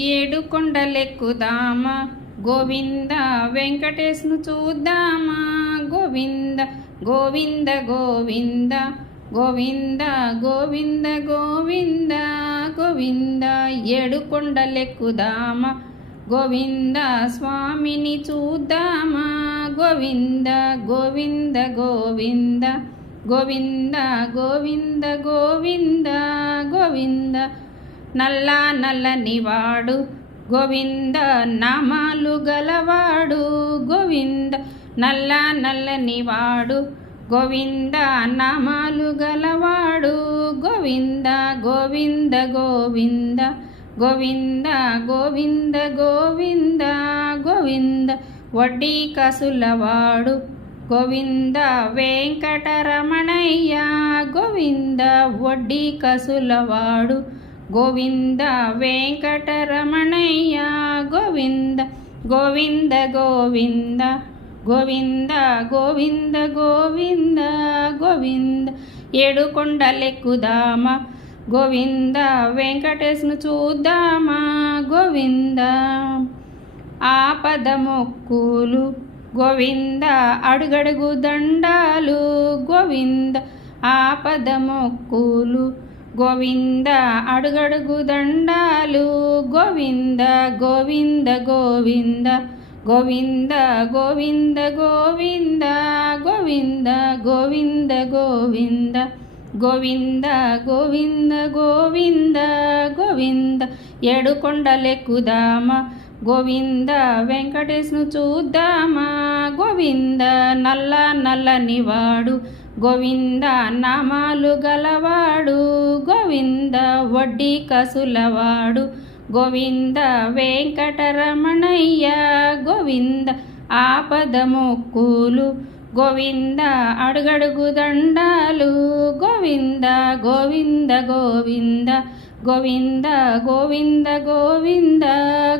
ఏడు కొండలెక్కుదామా గోవింద వెంకటేశ్ను చూద్దామా గోవింద గోవింద గోవింద గోవింద గోవింద గోవింద గోవింద ఏడు కొండలెక్కుదామా గోవింద స్వామిని చూద్దామా గోవింద గోవింద గోవింద గోవింద గోవింద గోవింద గోవింద నల్ల నల్లని వాడు గోవింద నామాలు గలవాడు గోవింద నల్ల నల్లని వాడు గోవింద నామాలు గలవాడు గోవింద గోవింద గోవింద గోవింద గోవింద గోవింద గోవింద వడ్డీ కసులవాడు గోవింద వెంకటరమణయ్య గోవింద వడ్డీ కసులవాడు గోవింద వెంకటరమణయ్య గోవింద గోవింద గోవింద గోవింద గోవింద గోవింద గోవింద ఏడు కొండలెక్కుదామా గోవింద వెంకటేశ్ను చూద్దామా గోవింద ఆపద మొక్కులు గోవింద అడుగడుగు దండాలు గోవింద ఆపద మొక్కులు గోవింద అడుగడుగు దండాలు గోవింద గోవింద గోవింద గోవింద గోవింద గోవింద గోవింద గోవింద గోవింద గోవింద గోవింద గోవింద గోవింద ఏడు కొండలెక్కుదామా గోవింద వెంకటేష్ను చూద్దామా గోవింద నల్ల నల్లని వాడు గోవింద నామాలు గలవాడు గోవింద వడ్డీ కసులవాడు. గోవింద వెంకటరమణయ్య గోవింద ఆపద మొక్కులు గోవింద అడుగడుగు దండాలు. గోవింద గోవింద గోవింద గోవింద గోవింద గోవింద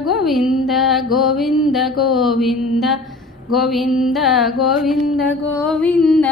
గోవింద గోవింద గోవింద గోవింద గోవింద గోవింద గోవింద